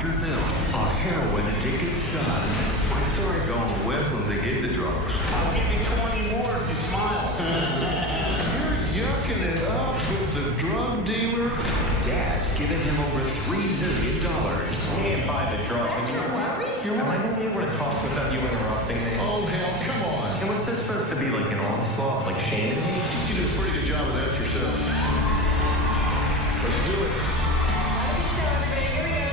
Dr. Phil, a heroin-addicted son. I started going with him to get the drugs. I'll give you 20 more if you smile. You're yucking it up with the drug dealer? Dad's given him over $3 million. He didn't buy the drugs. That's your worry? Am I going to be able to talk without you interrupting me? Oh, hell, come on. And what's this supposed to be, like an onslaught, like shaming me? You did a pretty good job of that yourself. Let's do it. Here we go.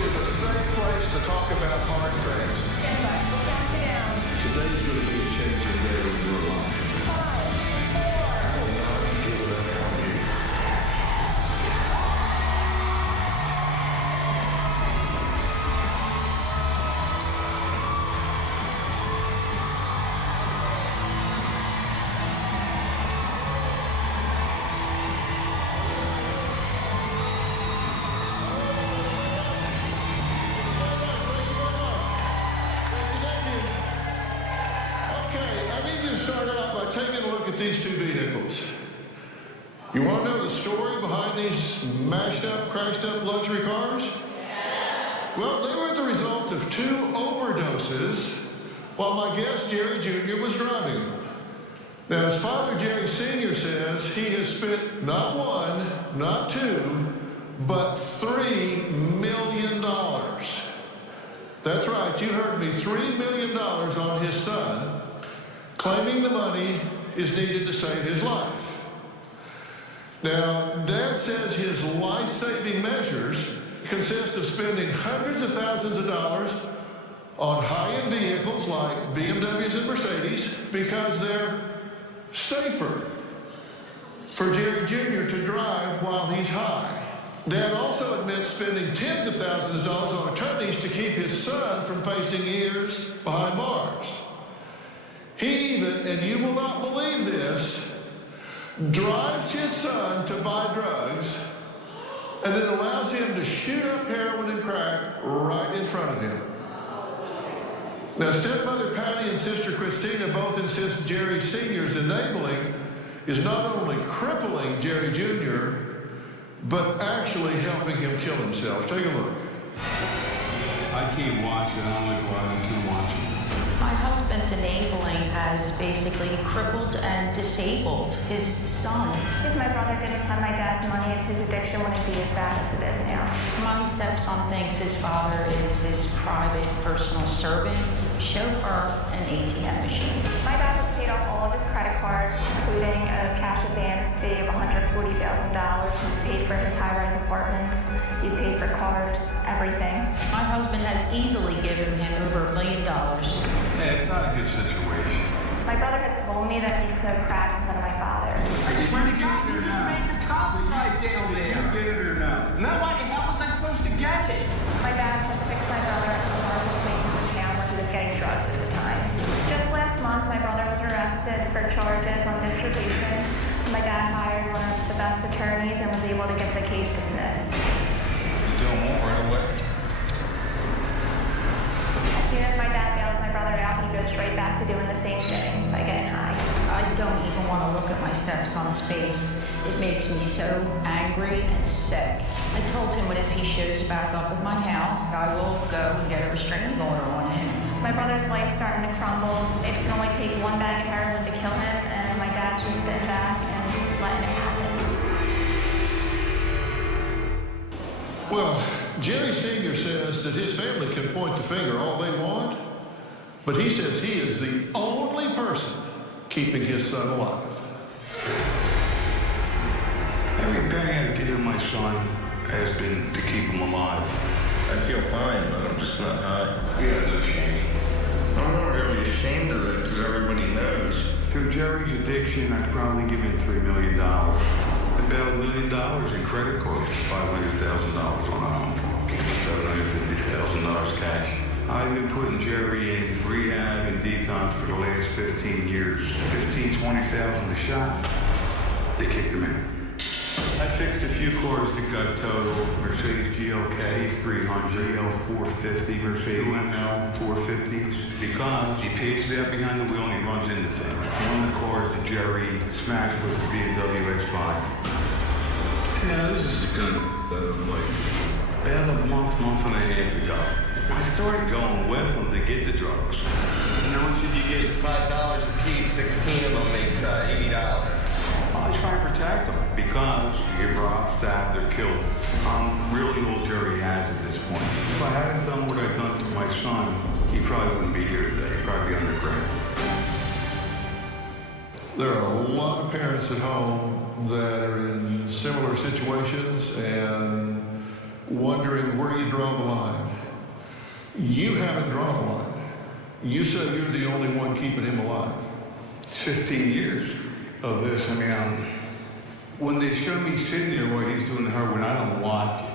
This is a safe place to talk about hard things. Stand by. We'll count you down. Today's going to be a changing day in your life. 5, 4. I will not give it up on you. Start out by taking a look at these two vehicles. You want to know the story behind these mashed up, crashed up luxury cars? Yes. Well, they were the result of 2 overdoses while my guest Jerry Jr. was driving them. Now, his father Jerry Sr. says he has spent not 1, not 2, but $3 million. That's right, you heard me, $3 million on his son, claiming the money is needed to save his life. Now, Dad says his life-saving measures consist of spending hundreds of thousands of dollars on high-end vehicles like BMWs and Mercedes because they're safer for Jerry Jr. to drive while he's high. Dad also admits spending tens of thousands of dollars on attorneys to keep his son from facing years behind bars. He even, and you will not believe this, drives his son to buy drugs and then allows him to shoot up heroin and crack right in front of him. Now, stepmother Patty and sister Christina both insist Jerry Sr.'s enabling is not only crippling Jerry Jr., but actually helping him kill himself. Take a look. I can't watch it. I don't like watching. I can't watch it. My husband's enabling has basically crippled and disabled his son. If my brother didn't have my dad's money, his addiction wouldn't be as bad as it is now. My stepson thinks his father is his private personal servant, chauffeur, and ATM machine. My dad has paid off all of his credit cards, including a cash advance fee of $140,000. He's paid for his high-rise apartments. He's paid for cars, everything. My husband has easily given him over $1 million. Hey, it's not a good situation. My brother has told me that he smoked crack in front of my father. I swear to God, you just made the cops drive down there. You get it or not? No, why the hell was I supposed to get it? My dad has picked my brother up from multiple places in town where he was getting drugs at the time. Just last month, my brother was arrested for charges on distribution. My dad hired one of the best attorneys and was able to get the case dismissed. You're doing more right away. As soon as my dad bails my brother out, he goes right back to doing the same thing by getting high. I don't even want to look at my stepson's face. It makes me so angry and sick. I told him that if he shows back up at my house, I will go and get a restraining order on him. My brother's life's starting to crumble. It can only take one bag of heroin to kill him, and my dad's just sitting back and letting it happen. Well, Jerry Sr. says that his family can point the finger all they want, but he says he is the only person keeping his son alive. Every penny I've given my son has been to keep him alive. I feel fine, but I'm just not high. Yeah, it's a shame. I'm not really ashamed of it because everybody knows. Through Jerry's addiction, I've probably given $3 million. About $1 million in credit cards, $500,000 on a home phone, $750,000 cash. I've been putting Jerry in rehab and detox for the last 15 years. 15, 20,000 a shot. They kicked him in. I fixed a few cars that got totaled. Mercedes GLK 300, GL450, Mercedes UML 450s. Because he paces out behind the wheel and he runs into things. One of the cars that Jerry smashed was the BMW X5. Yeah, this is the kind of that I'm like. About a month and a half ago, I started going with him to get the drugs. You know, if you get $5 a piece, 16 of them makes $80. I try to protect them because you get robbed, stabbed, or killed. I'm really all Jerry has at this point. If I hadn't done what I've done for my son, he probably wouldn't be here today. He'd probably be underground. There are a lot of parents at home that are in similar situations and wondering where you draw the line. You haven't drawn the line. You said you're the only one keeping him alive. It's 15 years of this. I mean, when they show me sitting there while he's doing the heroin, I don't watch it.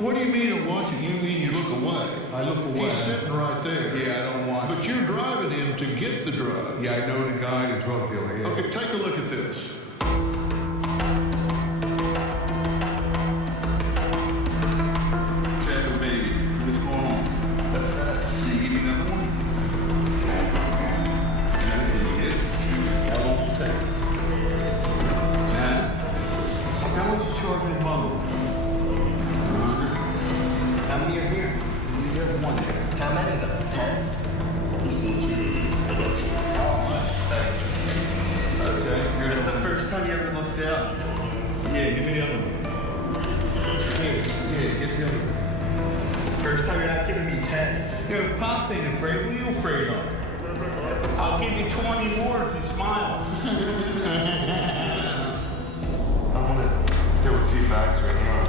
What do you mean don't watch it? You mean you look away? I look away. He's sitting right there. Yeah, I don't watch But it. you're driving him to get the drugs. Yeah, I know the guy, the drug dealer. Yeah. Okay, take a look at this. Shadow baby, what's going on? What's that? You give me another one? Yeah, can you get it? How long will it take? Huh? How much you charging the bundle? 100. How many are here? You have one there. How many of them? 10? Okay. That's the first time you ever looked down. Yeah, give me the other one. Yeah, get the other one. First time you're not giving me 10. Yeah, Pops ain't afraid. What are you afraid of? I'll give you 20 more if you smile. I want to do a few bags right now.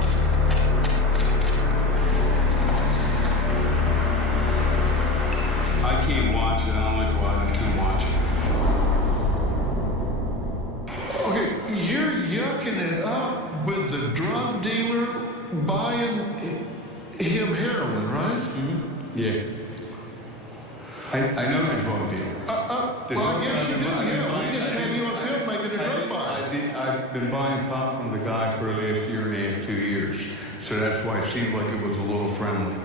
I can't watch it. I don't like why I can't watch it. Okay, you're yucking it up with the drug dealer buying him heroin, right? Mm-hmm. Yeah. I know the drug dealer. Well, I guess you do, yeah. We just have you on film making a drug buy. I've been buying pot from the guy for the last year and a half, 2 years. So that's why it seemed like it was a little friendly.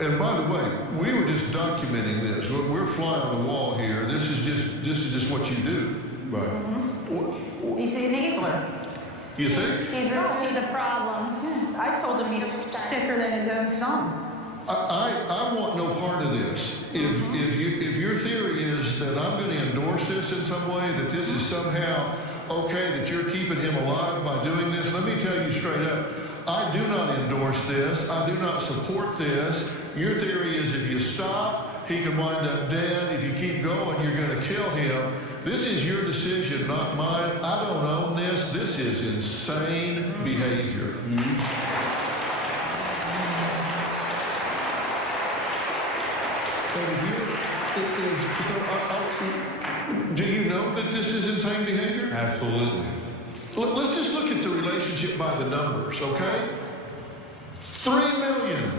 And by the way, we were just documenting this. We're fly on the wall here. This is just what you do. Right. He's an enabler. You think? He's a problem. I told him he's sicker than his own son. I want no part of this. If your theory is that I'm going to endorse this in some way, that this is somehow okay, that you're keeping him alive by doing this, let me tell you straight up, I do not endorse this. I do not support this. Your theory is if you stop, he can wind up dead. If you keep going, you're going to kill him. This is your decision, not mine. I don't own this. This is insane behavior. Do you know that this is insane behavior? Absolutely. Let's just look at the relationship by the numbers, okay? $3 million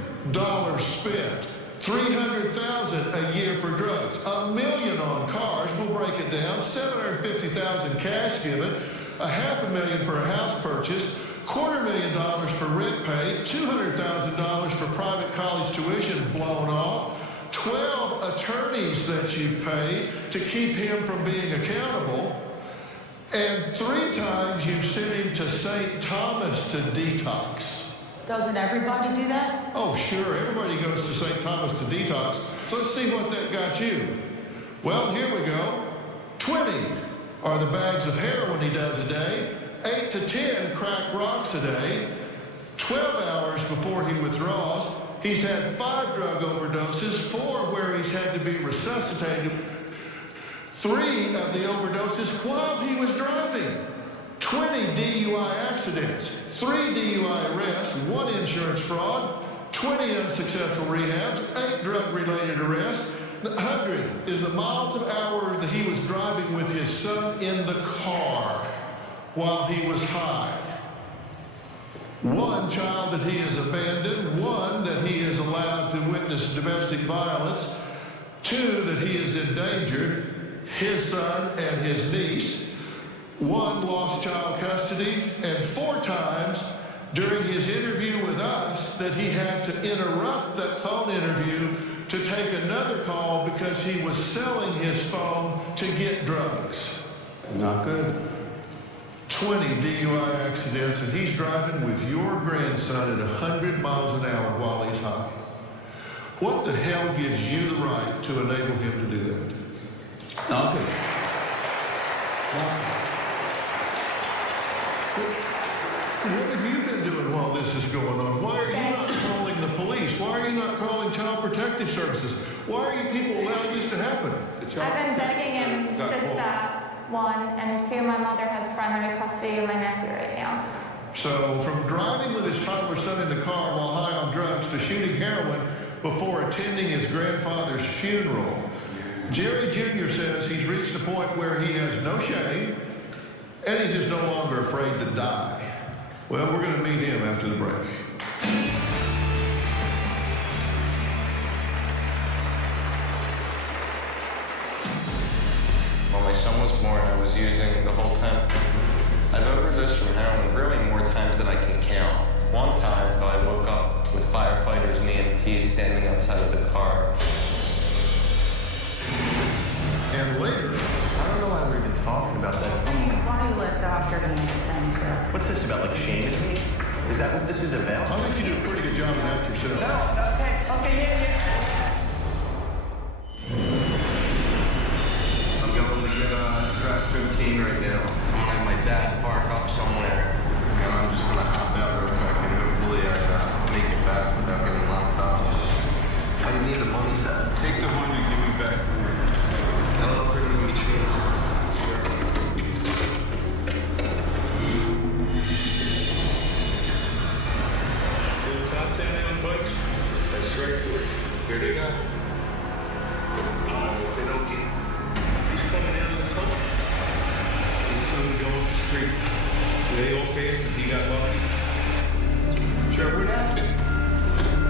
spent, $300,000 a year for drugs, $1 million on cars. We'll break it down. $750,000 cash given, $500,000 for a house purchase, $250,000 for rent paid, $200,000 for private college tuition blown off, 12 attorneys that you've paid to keep him from being accountable, and 3 times you've sent him to St. Thomas to detox. Doesn't everybody do that? Oh, sure, everybody goes to St. Thomas to detox. So let's see what that got you. Well, here we go. 20 are the bags of heroin he does a day, 8 to 10 crack rocks a day, 12 hours before he withdraws. He's had 5 drug overdoses, 4 where he's had to be resuscitated, 3 of the overdoses while he was driving, 20 DUI accidents, 3 DUI arrests, 1 insurance fraud, 20 unsuccessful rehabs, 8 drug-related arrests. 100 is the miles of hours that he was driving with his son in the car while he was high. 1 child that he has abandoned, 1 that he is allowed to witness domestic violence, 2 that he has endangered, his son and his niece, 1 lost child custody, and 4 times during his interview with us that he had to interrupt that phone interview to take another call because he was selling his phone to get drugs. Not good. 20 DUI accidents, and he's driving with your grandson at 100 miles an hour while What the hell gives you the right to enable him to do that? Nothing. What have you been doing while this is going on? Why are you not calling the police? Why are you not calling Child Protective Services? Why are you people allowing this to happen? I've been begging him to stop, one, and two, my mother has primary custody of my nephew right now. So, from driving with his toddler son in the car while high on drugs to shooting heroin before attending his grandfather's funeral, Jerry Jr. says he's reached a point where he has no shame and he's just no longer afraid to die. Well, we're going to meet him after the break. When my son was born, I was using the whole time. I've overdosed from heroin really more times than I can count. One time, I woke up with firefighters and EMTs standing outside of the car. And later, I don't know why we're even talking about that. Why do you let Dr. handle things there? What's this about, like shaming me? Is that what this is about? I think you do a pretty good job of that yourself. Yeah. I'm going to get crack cocaine right now. I'm gonna have my dad park up somewhere, and I'm just gonna hop out real quick, and hopefully I make it back without getting locked up. I need the money, Dad. Take the money and give me back for it. I don't know if they're gonna be changed. See the cops standing on bikes? That's straight force. Here they go. Oh, Pinocchio. He's coming out of the tunnel. He's coming going up the street. They all passed and he got lucky. Sure, what happened?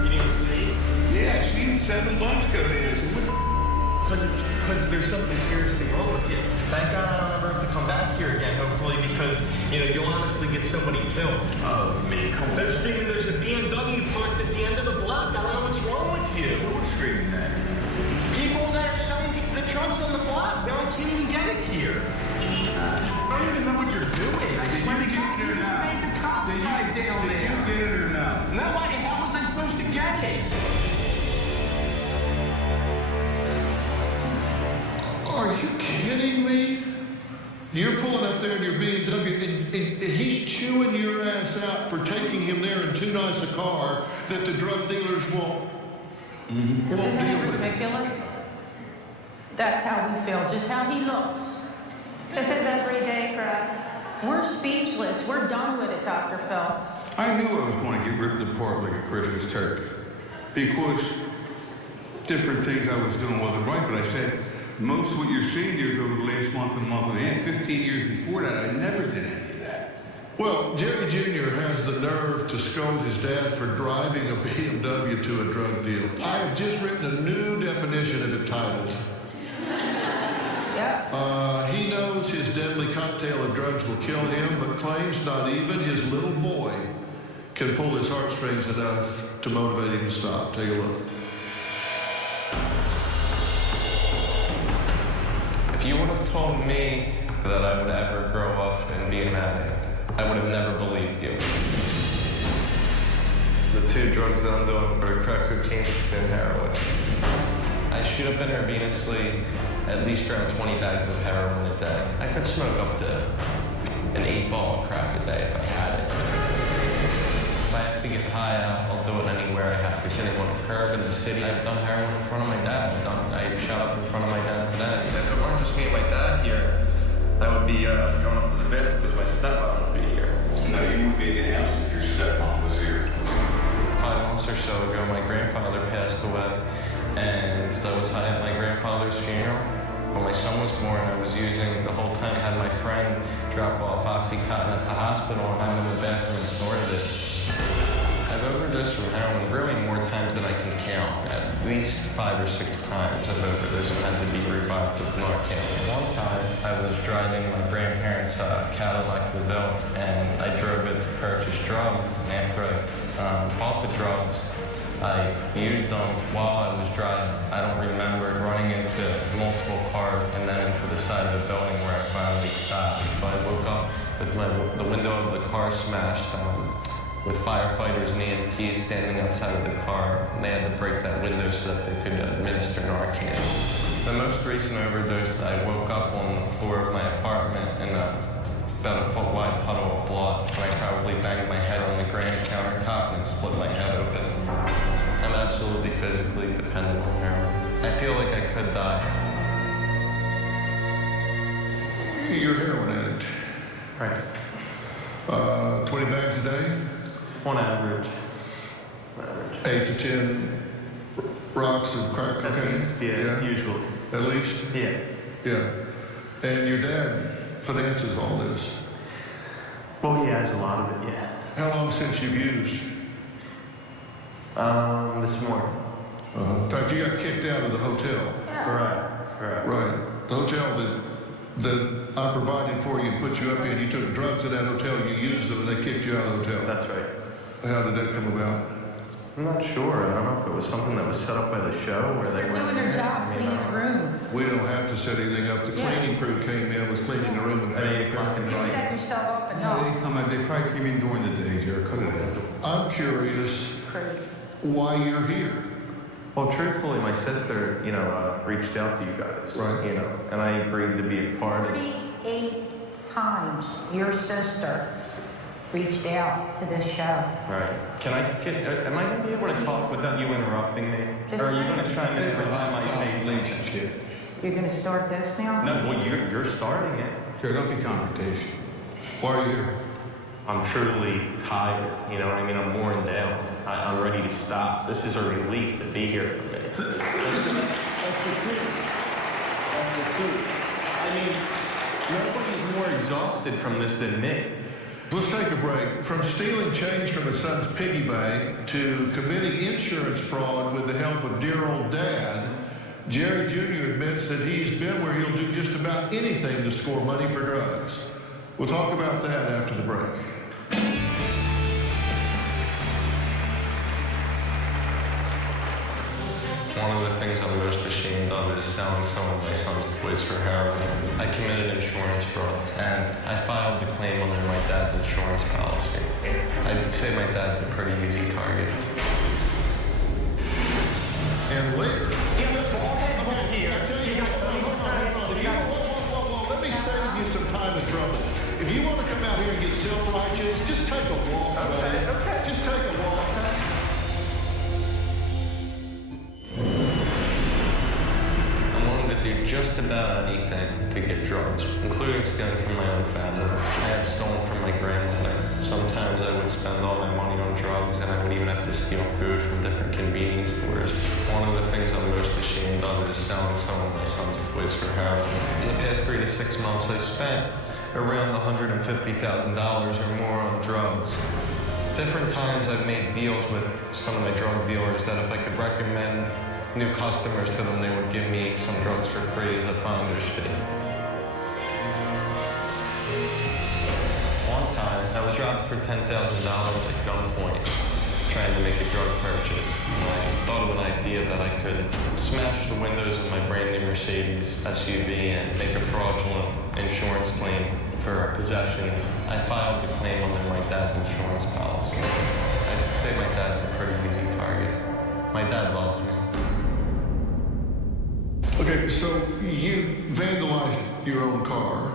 You didn't see? Yeah, I seen 7 bumps go in. Because there's something seriously wrong with you. Thank God I don't ever have to come back here again, hopefully, because, you'll honestly get somebody killed. Oh, man, come on. They're screaming there's a BMW parked at the end of the block. I don't know what's wrong with you. Who was screaming that? People that are selling the drugs on the block, now I can't even get it here. I don't even know what you're doing. I swear to God, you just made the cops drive down Did there. you get it or not? Now why the hell was I supposed to get it? Are you kidding me? You're pulling up there in your BMW and he's chewing your ass out for taking him there in too nice a car that the drug dealers won't Isn't deal it with. ridiculous? That's how we feel, just how he looks. This is every day for us. We're speechless. We're done with it, Dr. Phil. I knew I was going to get ripped apart like a Christmas turkey because different things I was doing wasn't right, but I said, most of what you're seeing here is over the last month and a half. 15 years before that, I never did any of that. Well, Jerry Jr. has the nerve to scold his dad for driving a BMW to a drug deal. I have just written a new definition of it titled, he knows his deadly cocktail of drugs will kill him, but claims not even his little boy can pull his heartstrings enough to motivate him to stop. Take a look. If you would have told me that I would ever grow up and be an addict, I would have never believed you. The 2 drugs that I'm doing are crack cocaine and heroin. I shoot up intravenously at least around 20 bags of heroin a day. I could smoke up to an 8-ball of crack a day if I had it. If I have to get high out, I'll do it anywhere I have to. Sitting on a curb in the city, I've done heroin in front of my dad. I shot up in front of my dad today. If it weren't just me and my dad here, I would be going up to the bed because my stepmom would be here. No, you wouldn't be in the house if your stepmom was here. 5 months or so ago, my grandfather passed away, and I was high at my grandfather's funeral. When my son was born, I was using the whole time. I had my friend drop off Oxycontin at the hospital, and I'm in the bathroom and snorted it. I've overdosed from heroin really more times than I can count. At least 5 or 6 times I've overdosed and had to be revived with Narcan. One time, I was driving my grandparents' Cadillac DeVille, and I drove it to purchase drugs, and after I bought the drugs, I used them while I was driving. I don't remember running into multiple cars and then into the side of the building where I finally stopped. But I woke up with the window of the car smashed. with firefighters and EMTs standing outside of the car. And they had to break that window so that they could administer Narcan. The most recent overdose, I woke up on the floor of my apartment in about a foot-wide puddle of blood, and I probably banged my head on the granite countertop and split my head open. I'm absolutely physically dependent on heroin. I feel like I could die. You're a heroin addict. Right. 20 bags a day? On average. 8 to 10 rocks of crack cocaine? Yeah, usually. At least? Yeah. Yeah. And your dad finances all this? Well, he has a lot of it, yeah. How long since you've used? This morning. In fact, you got kicked out of the hotel. Correct. Right. The hotel that I provided for you and put you up in, you took drugs in that hotel, you used them, and they kicked you out of the hotel. That's right. How did that come about? I'm not sure. I don't know if it was something that was set up by the show where they were Doing their job, cleaning the room. We don't have to set anything up. The cleaning crew came in, was cleaning the room, and found the coffin. You set yourself up and They probably came in during the day, Jared. Cut it out. I'm curious crazy. why you're here. Well, truthfully, my sister, reached out to you guys. Right. And I agreed to be a part of it. 48 times your sister reached out to this show. Right. Am I going to be able to talk without you interrupting me? Just or are you saying. going to chime in every time I say something? Relationship. You're going to start this now? No, well, you're starting it. Jared, don't be confrontational. Why are you here? I'm truly tired, you know what I mean? I'm worn down. I'm ready to stop. This is a relief to be here for me. That's the truth. I mean, nobody's more exhausted from this than me. Let's take a break. From stealing change from his son's piggy bank to committing insurance fraud with the help of dear old dad, Jerry Jr. admits that he's been where he'll do just about anything to score money for drugs. We'll talk about that after the break. One of the things I'm most ashamed of is selling some of my son's toys for heroin. I committed insurance fraud, and I filed a claim under my dad's insurance policy. I'd say my dad's a pretty easy target. And later... Let me save you some time and trouble. If you want to come out here and get self-righteous, just take a walk, buddy. Okay. Just take a walk. I'm willing to do just about anything to get drugs, including stealing from my own family. I have stolen from my grandmother. Sometimes I would spend all my money on drugs, and I would even have to steal food from different convenience stores. One of the things I'm most ashamed of is selling some of my son's toys for heroin. In the past 3 to 6 months, I spent around $150,000 or more on drugs. Different times I've made deals with some of my drug dealers that if I could recommend new customers to them, they would give me some drugs for free as a finder's fee. One time, I was robbed for $10,000 at gunpoint, trying to make a drug purchase. I thought of an idea that I could smash the windows of my brand new Mercedes SUV and make a fraudulent insurance claim for possessions. I filed the claim under my dad's insurance policy. I'd say my dad's a pretty easy target. My dad loves me. Okay, so you vandalized your own car.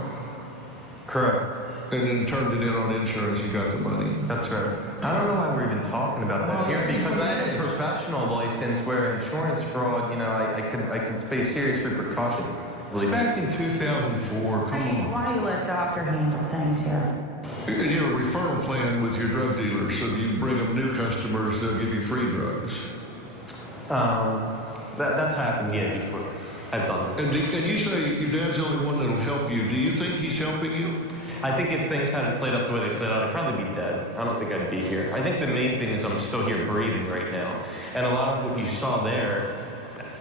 Correct. And then turned it in on insurance and got the money. That's right. I don't know why we're even talking about that here, because I have a professional license where insurance fraud, I can face serious repercussions. Back in 2004, come on. Why do you let doctor handle things here? And you have a referral plan with your drug dealers, so if you bring them new customers, they'll give you free drugs. That's happened, yeah, before. I've done it. And you say your dad's the only one that'll help you. Do you think he's helping you? I think if things hadn't played out the way they played out, I'd probably be dead. I don't think I'd be here. I think the main thing is I'm still here breathing right now. And a lot of what you saw there,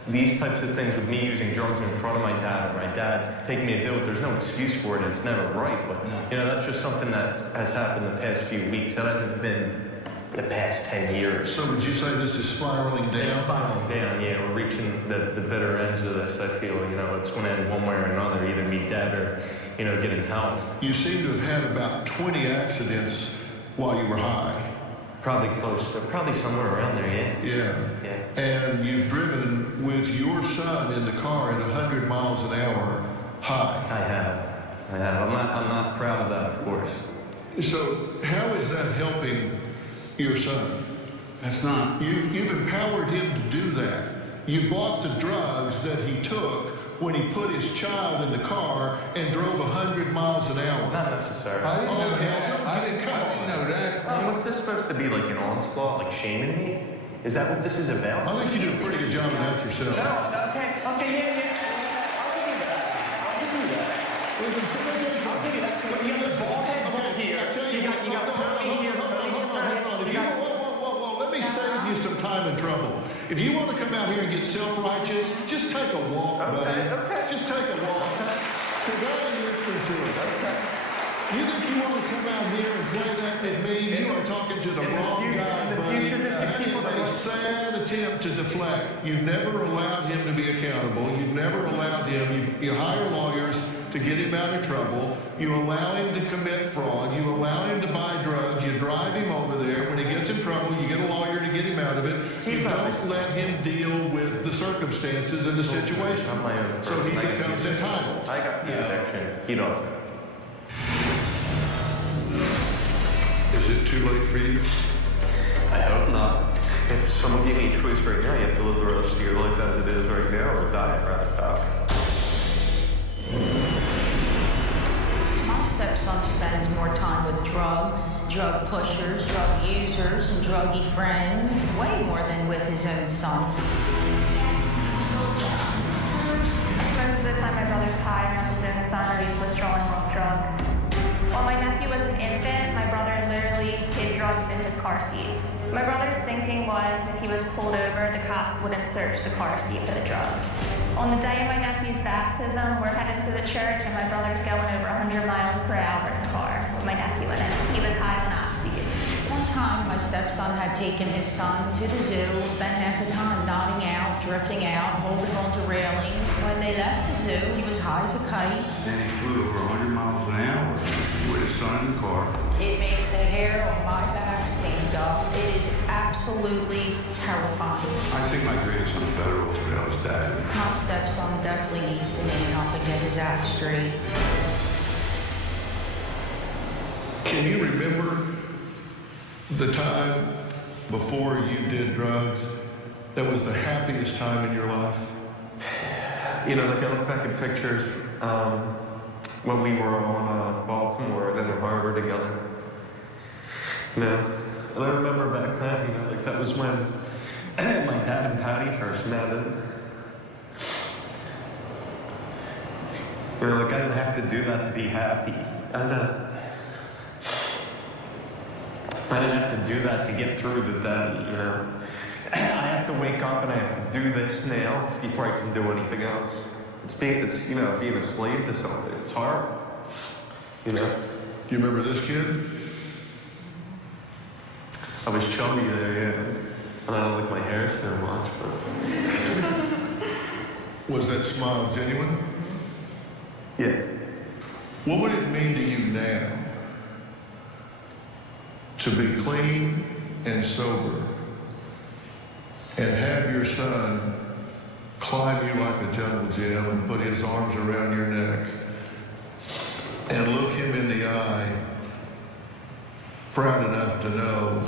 these types of things with me using drugs in front of my dad, or my dad taking me to do it, there's no excuse for it, and it's never right. But, that's just something that has happened the past few weeks. That hasn't been the past 10 years. So would you say this is spiraling down? It's spiraling down, yeah. We're reaching the bitter ends of this, I feel. It's going to end one way or another, either me dead or, getting help. You seem to have had about 20 accidents while you were high. Probably close to, probably somewhere around there, yeah. Yeah. And you've driven with your son in the car at 100 miles an hour high. I have. I'm not proud of that, of course. So how is that helping your son? That's not. You've empowered him to do that. You bought the drugs that he took when he put his child in the car and drove 100 miles an hour. Not necessarily. I didn't know hell, that. I didn't know that. What's this supposed to be, like an onslaught, like shaming me? Is that what this is about? I think you do a pretty good job of that yourself. No, okay, yeah. I'll give you that. Listen, I'll give you that. You got the ball head bull here. I tell You got Tommy here. Whoa. Let me save you some time and trouble. If you want to come out here and get self-righteous, just take a walk, buddy. Okay. Just take a walk. Because I ain't listening to it. Okay. You think you want to come out here and play that with me? You are talking to the wrong guy, buddy. That is a sad attempt to deflect. You've never allowed him to be accountable. You've never allowed him. You hire lawyers to get him out of trouble. You allow him to commit fraud. You allow him to buy drugs. You drive him over there. When he gets in trouble, you get a lawyer to get him out of it. You don't let him deal with the circumstances and the situation. I'm my own person. So he becomes entitled. I got the addiction. He doesn't. Is it too late for you? I hope not. If someone gave me a choice right now, you have to live the rest of your life as it is right now or die. I'd rather die. My stepson spends more time with drugs, drug pushers, drug users, and druggy friends, way more than with his own son. Most of the time, my brother's high around his own son or he's withdrawing off drugs. While my nephew was an infant, my brother literally hid drugs in his car seat. My brother's thinking was if he was pulled over, the cops wouldn't search the car seat for the drugs. On the day of my nephew's baptism, we're headed to the church and my brother's going over 100 miles per hour in the car with my nephew in it. He was high on oxys. One time, my stepson had taken his son to the zoo, spent half the time nodding out, drifting out, holding onto railings. When they left the zoo, he was high as a kite. Then he flew over 100 miles an hour with his son in the car. It makes the hair on my back stand up. It is absolutely terrifying. I think my grandson's better off without his dad. My stepson definitely needs to man up and get his act straight. Can you remember the time before you did drugs that was the happiest time in your life? You know, like I look back at pictures when we were on Baltimore and in Harbor together. You know, and I remember back then, you know, like that was when my dad and Patty first met. And, you know, like I didn't have to do that to be happy. I didn't have to do that to get through the day, you know. I have to wake up and I have to do this now before I can do anything else. It's you know, being a slave to something. It's hard, you know. Do you remember this kid? I was chubby there, yeah. And I don't like my hair so much, but... Was that smile genuine? Yeah. What would it mean to you now to be clean and sober and have your son climb you like a jungle gym and put his arms around your neck and look him in the eye, proud enough to know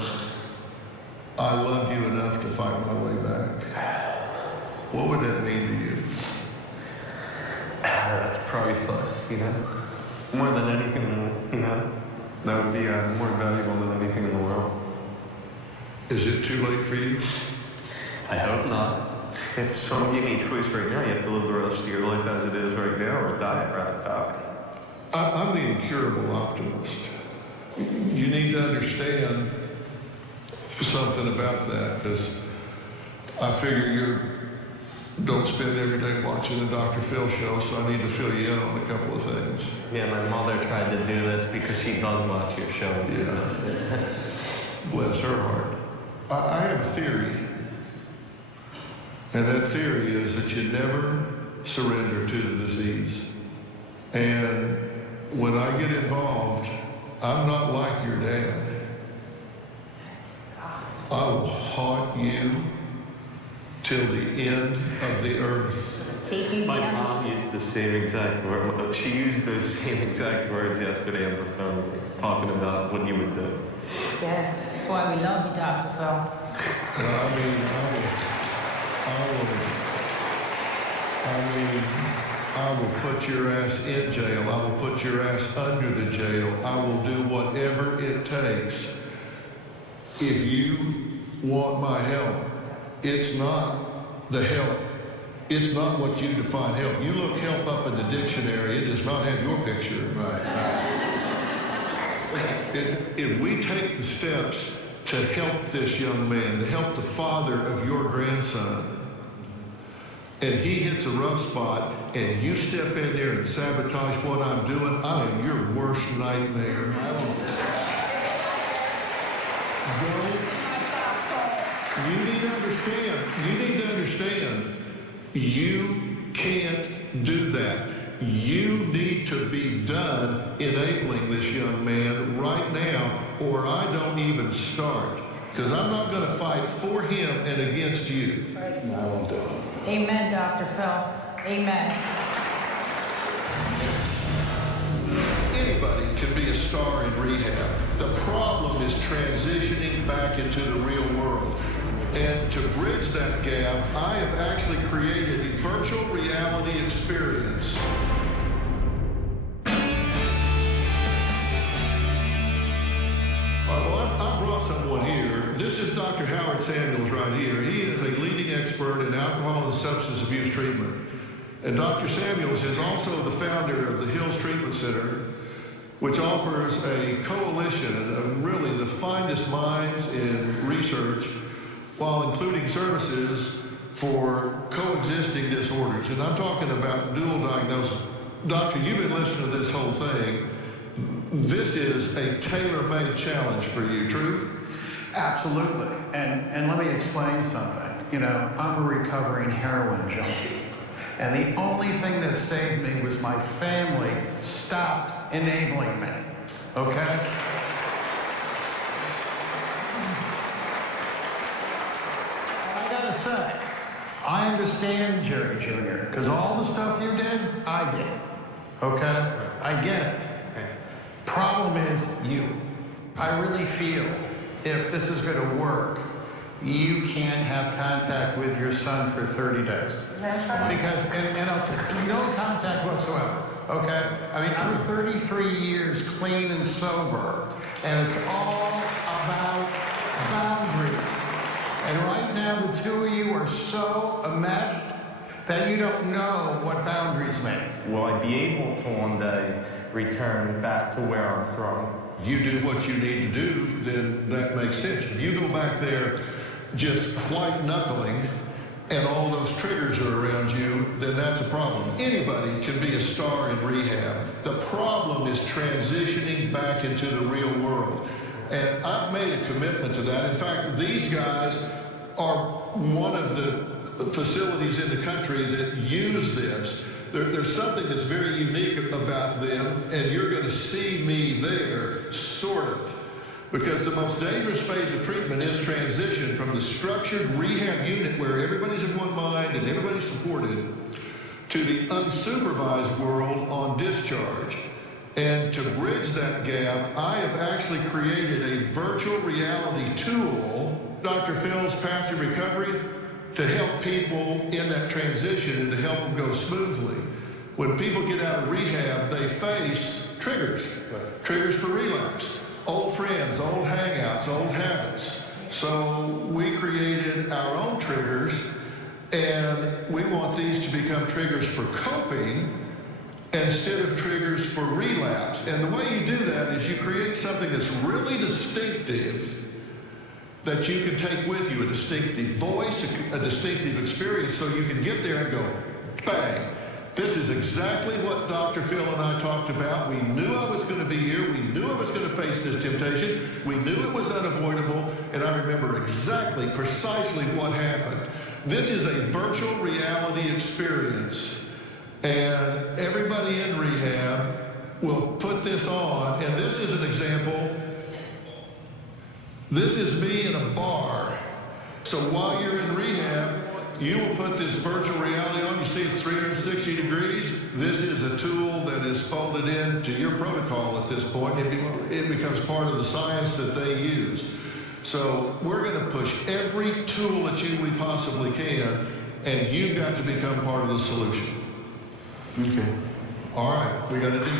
I loved you enough to fight my way back? What would that mean to you? That's priceless, you know. More than anything, you know. That would be more valuable than anything in the world. Is it too late for you? I hope not. If someone gave me a choice right now, you have to live the rest of your life as it is right now or die. I'd rather die. I'm the incurable optimist. You need to understand something about that, because I figure you don't spend every day watching the Dr. Phil show, so I need to fill you in on a couple of things. Yeah, my mother tried to do this because she does watch your show. Yeah. Bless her heart. I have a theory, and that theory is that you never surrender to the disease. And when I get involved, I'm not like your dad. I will haunt you till the end of the earth. My mom used the same exact word. She used those same exact words yesterday on the phone, talking about what you would do. Yeah, that's why we love you, Dr. Phil. I will put your ass in jail. I will put your ass under the jail. I will do whatever it takes. If you want my help, it's not the help. It's not what you define help. You look help up in the dictionary, it does not have your picture. Right. If we take the steps to help this young man, to help the father of your grandson, and he hits a rough spot, and you step in there and sabotage what I'm doing, I am your worst nightmare. You need to understand, you can't do that. You need to be done enabling this young man right now, or I don't even start. Because I'm not going to fight for him and against you. Right. I won't do it. Amen, Dr. Phil. Amen. Anybody can be a star in rehab. The problem is transitioning back into the real world. And to bridge that gap, I have actually created a virtual reality experience. I brought someone here. This is Dr. Howard Samuels right here. He is a leading expert in alcohol and substance abuse treatment. And Dr. Samuels is also the founder of the Hills Treatment Center, which offers a coalition of really the finest minds in research, while including services for coexisting disorders. And I'm talking about dual diagnosis. Doctor, you've been listening to this whole thing. This is a tailor-made challenge for you, true? Absolutely. And let me explain something. You know, I'm a recovering heroin junkie. And the only thing that saved me was my family stopped enabling me. Okay? I gotta say, I understand Jerry Jr., because all the stuff you did, I did. Okay? I get it. Problem is you. I really feel if this is going to work, you can't have contact with your son for 30 days. That's right. Because, and I'll tell you, no contact whatsoever, okay? I mean, I'm 33 years clean and sober, and it's all about boundaries. And right now, the two of you are so enmeshed that you don't know what boundaries mean. Will I be able to one day return back to where I'm from? You do what you need to do, then that makes sense. If you go back there just white knuckling and all those triggers are around you, then that's a problem. Anybody can be a star in rehab. The problem is transitioning back into the real world. And I've made a commitment to that. In fact, these guys are one of the facilities in the country that use this. There's something that's very unique about them, and you're going to see me there, sort of. Because the most dangerous phase of treatment is transition from the structured rehab unit where everybody's in one mind and everybody's supported to the unsupervised world on discharge. And to bridge that gap, I have actually created a virtual reality tool, Dr. Phil's Path to Recovery, to help people in that transition and to help them go smoothly. When people get out of rehab, they face triggers, triggers for relapse, old friends, old hangouts, old habits. So we created our own triggers, and we want these to become triggers for coping instead of triggers for relapse. And the way you do that is you create something that's really distinctive that you can take with you, a distinctive voice, a distinctive experience, so you can get there and go, bang. This is exactly what Dr. Phil and I talked about. We knew I was going to be here. We knew I was going to face this temptation. We knew it was unavoidable, and I remember exactly, precisely what happened. This is a virtual reality experience, and everybody in rehab will put this on, and this is an example. This is me in a bar. So while you're in rehab, you will put this virtual reality on. You see it's 360 degrees. This is a tool that is folded into your protocol at this point. It becomes part of the science that they use. So we're going to push every tool at you we possibly can, and you've got to become part of the solution. Okay. All right, we got to do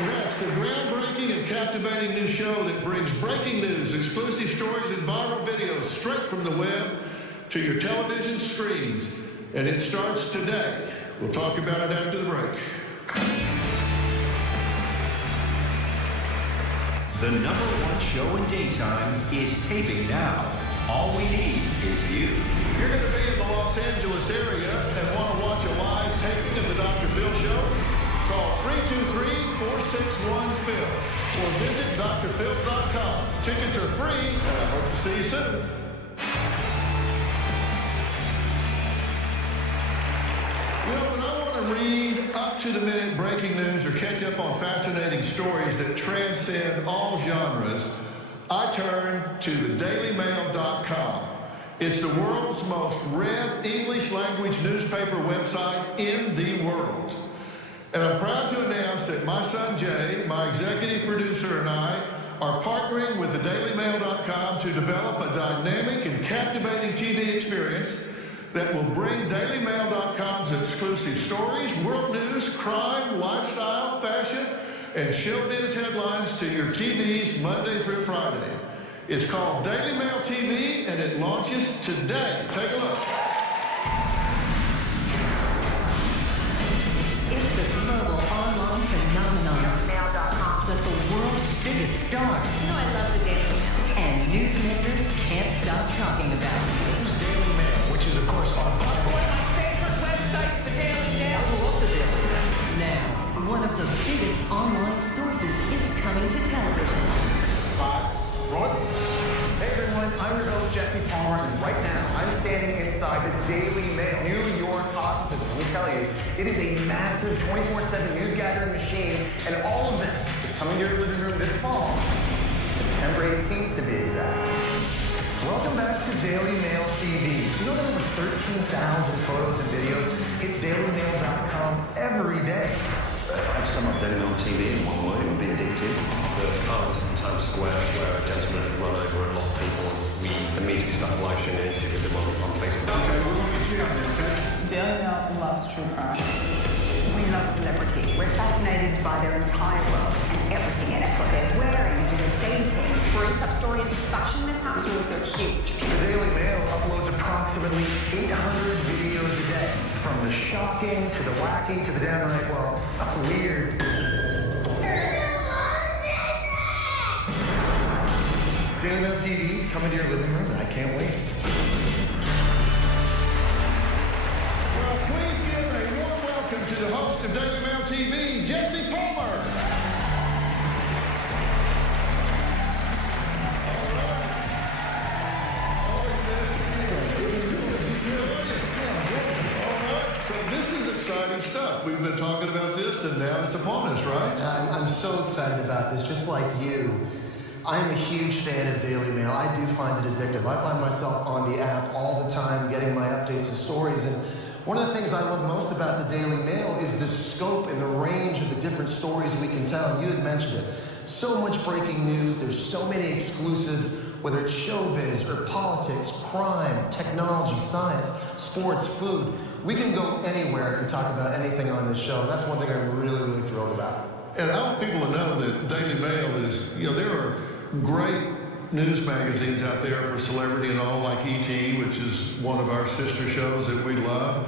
Next, the groundbreaking and captivating new show that brings breaking news, exclusive stories, and viral videos straight from the web to your television screens. And it starts today. We'll talk about it after the break. The #1 show in daytime is taping now. All we need is you. You're going to be in the Los Angeles area and want to watch a live taping of the Dr. Phil Show? Call 323-461-PHIL or visit drphil.com. Tickets are free, and I hope to see you soon. Well, when I want to read up-to-the-minute breaking news or catch up on fascinating stories that transcend all genres, I turn to thedailymail.com. It's the world's most read English language newspaper website in the world. And I'm proud to announce that my son Jay, my executive producer, and I are partnering with thedailymail.com to develop a dynamic and captivating TV experience that will bring dailymail.com's exclusive stories, world news, crime, lifestyle, fashion, and showbiz headlines to your TVs Monday through Friday. It's called Daily Mail TV, and it launches today. Take a look. It's the global online phenomenon that the world's biggest stars You know I love the Daily Mail. and newsmakers can't stop talking about. Daily Mail, which is, of course, our Bible. One of my favorite websites, the Daily Mail. I love the Daily Mail. Now, one of the biggest online sources is coming to television. Hey everyone, I'm your host Jesse Palmer, and right now I'm standing inside the Daily Mail New York offices. Let me tell you, it is a massive 24/7 news gathering machine, and all of this is coming to your living room this fall, September 18th to be exact. Welcome back to Daily Mail TV. You know there are over 13,000 photos and videos hit dailymail.com every day. If I had to sum up Daily Mail TV in one word, it would be addictive. The car in Times Square where a gentleman had run over a lot of people, and we immediately started live streaming an interview with him on Facebook. Okay, we're going to get you out there, okay? Daily Mail loves true crime. We love celebrity. We're fascinated by their entire world and everything in it. What they're wearing, who they're dating. Breakup stories, fashion mishaps are also huge. The Daily Mail uploads approximately 800 videos a day, from the shocking to the wacky to the downright, well, weird. Daily Mail TV, coming to your living room, and I can't wait. Well, please give a warm welcome to the host of Daily Mail TV, Jesse Palmer. So this is exciting stuff. We've been talking about this, and now it's upon us, right? I'm so excited about this, just like you. I'm a huge fan of Daily Mail. I do find it addictive. I find myself on the app all the time getting my updates and stories. And one of the things I love most about the Daily Mail is the scope and the range of the different stories we can tell. And you had mentioned it. So much breaking news. There's so many exclusives, whether it's showbiz or politics, crime, technology, science, sports, food. We can go anywhere and talk about anything on this show. And that's one thing I'm really, really thrilled about. And I want people to know that Daily Mail is, there are great news magazines out there for celebrity and all, like E.T., which is one of our sister shows that we love.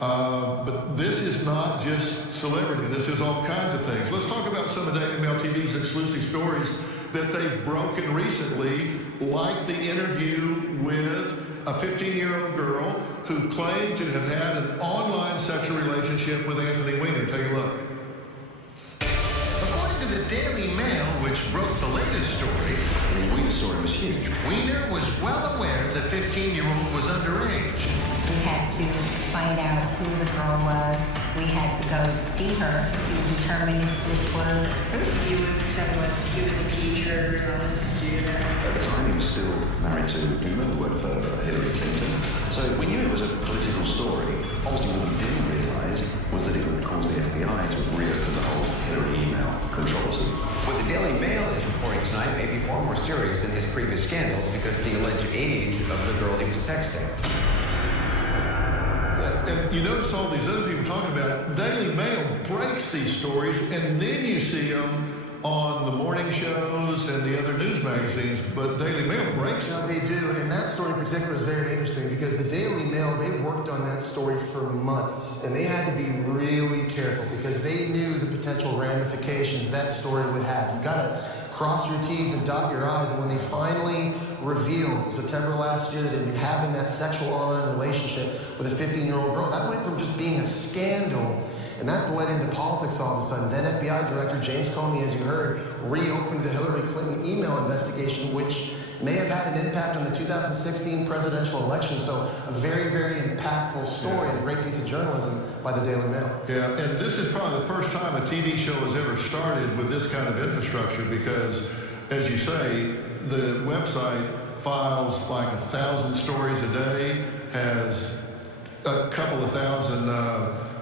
But this is not just celebrity. This is all kinds of things. Let's talk about some of Daily Mail TV's exclusive stories that they've broken recently, like the interview with a 15-year-old girl who claimed to have had an online sexual relationship with Anthony Weiner. Take a look. According to the Daily Mail, which broke the latest story, The Weiner story was huge. Weiner was well aware the 15-year-old was underage. We had to find out who the girl was, We had to go to see her to determine if this was true. You would pretend like he was a teacher or I was a student. At the time, he was still married to Uma, who worked for Hillary Clinton. So we knew it was a political story. Obviously, what we didn't realise was that it would cause the FBI to reopen the whole Hillary email controversy. What the Daily Mail is reporting tonight may be far more serious than his previous scandals because of the alleged age of the girl he was sexting. And you notice all these other people talking about it. Daily Mail breaks these stories, and then you see them on the morning shows and the other news magazines, but Daily Mail breaks them. No, they do, and that story in particular is very interesting because the Daily Mail, they worked on that story for months, and they had to be really careful because they knew the potential ramifications that story would have. You gotta cross your T's and dot your I's, and when they finally revealed September last year that they'd been having that sexual online relationship with a 15-year-old girl, that went from just being a scandal, and that bled into politics all of a sudden. Then FBI Director James Comey, as you heard, reopened the Hillary Clinton email investigation, which may have had an impact on the 2016 presidential election. So a very, very impactful story and a great piece of journalism by the Daily Mail. Yeah, and this is probably the first time a TV show has ever started with this kind of infrastructure because, as you say, the website files like 1,000 stories a day, has a couple of thousand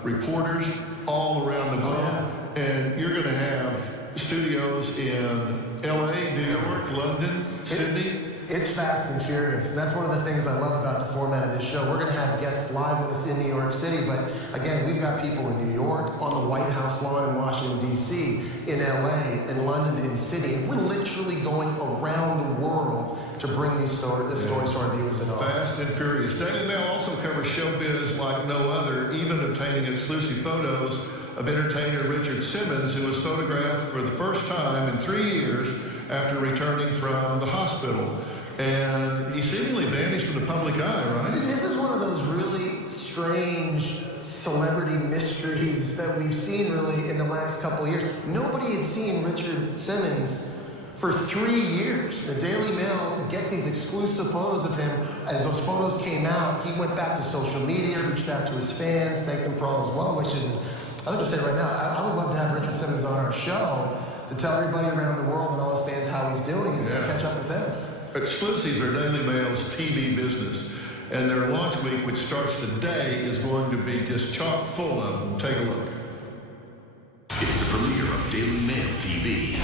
reporters all around the globe, and you're going to have studios in LA, New York, London, Sydney. It's fast and furious, and that's one of the things I love about the format of this show. We're going to have guests live with us in New York City, but again, we've got people in New York, on the White House lawn in Washington, D.C., in LA, in London, in Sydney, and we're literally going around the world to bring these stories to our viewers and all. Fast and furious. Daily Mail also covers showbiz like no other, even obtaining exclusive photos of entertainer Richard Simmons, who was photographed for the first time in 3 years after returning from the hospital. And he seemingly vanished from the public eye, right? This is one of those really strange celebrity mysteries that we've seen really in the last couple of years. Nobody had seen Richard Simmons for 3 years. The Daily Mail gets these exclusive photos of him. As those photos came out, he went back to social media, reached out to his fans, thanked them for all his well wishes. And I'll just say right now, I would love to have Richard Simmons on our show to tell everybody around the world and all his fans how he's doing and catch up with them. Exclusives are Daily Mail's TV business, and their launch week, which starts today, is going to be just chock full of them. Take a look. It's the premiere of Daily Mail TV.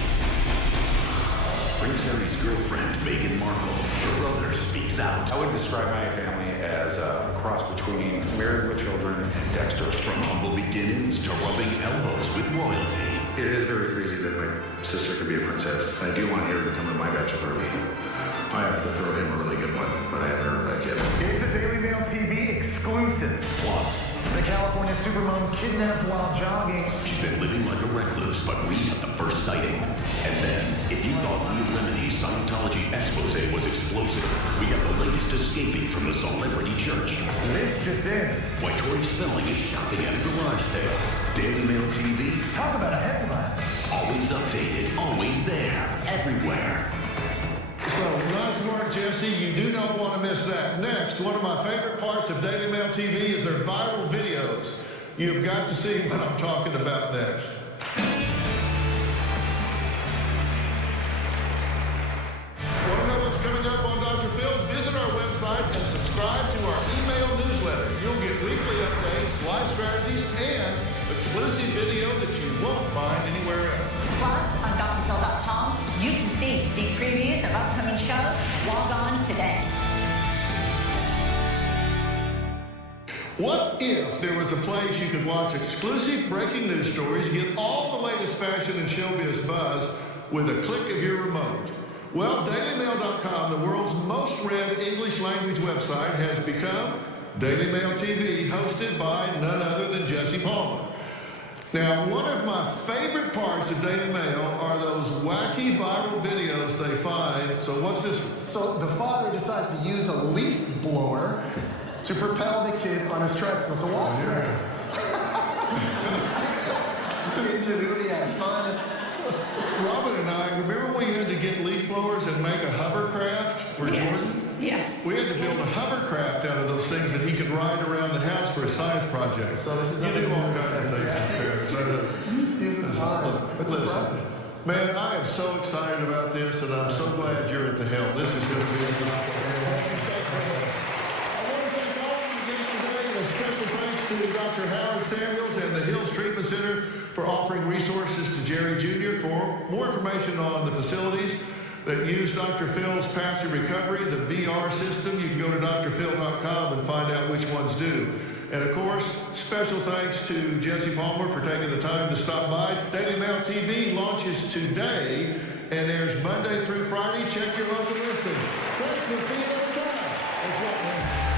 Prince Harry's girlfriend, Meghan Markle, her brother speaks out. I would describe my family as a cross between Married with Children and Dexter. From humble beginnings to rubbing elbows with royalty. It is very crazy that my sister could be a princess. I do want her to come to my bachelor party. I have to throw him a really good one, but I haven't heard back yet. It's a Daily Mail TV exclusive. Plus, the California supermom kidnapped while jogging. She's been living like a recluse, but we have the first sighting. And then, if you thought Leah Remini's Scientology expose was explosive, we have the latest escaping from the celebrity church. This just in. Why Tori Spelling is shopping at a garage sale. Daily Mail TV. Talk about a headline. Always updated, always there, everywhere. So, nice work, Jesse. You do not want to miss that. Next, one of my favorite parts of Daily Mail TV is their viral videos. You've got to see what I'm talking about next. Want to know what's coming up on Dr. Phil? Visit our website and subscribe to our email newsletter. You'll get weekly updates, live strategies, and exclusive video that you won't find anywhere else. Plus, on drphil.com, you can see sneak previews of upcoming shows. Log on today. What if there was a place you could watch exclusive breaking news stories, get all the latest fashion and showbiz buzz with a click of your remote? Well, DailyMail.com, the world's most read English language website, has become Daily Mail TV, hosted by none other than Jesse Palmer. Now, one of my favorite parts of Daily Mail are those wacky viral videos they find. So what's this one? So the father decides to use a leaf blower to propel the kid on his tricycle. So watch this. Ingenuity at its finest. Robin and I, remember when we had to get leaf blowers and make a hovercraft for Jordan? Yes. We had to build a hovercraft out of those things that he could ride around the house for a science project. So this is you do all kinds of things as parents. It's impressive. Man, I am so excited about this, and I'm so glad you're at the helm. This is going to be a special thanks to Dr. Howard Samuels and the Hills Treatment Center for offering resources to Jerry Jr. For more information on the facilities that use Dr. Phil's Path to Recovery, the VR system, you can go to drphil.com and find out which ones do. And of course, special thanks to Jesse Palmer for taking the time to stop by. Daily Mail TV launches today and airs Monday through Friday. Check your local listings. Thanks, we'll see you next time. Thanks a lot, man.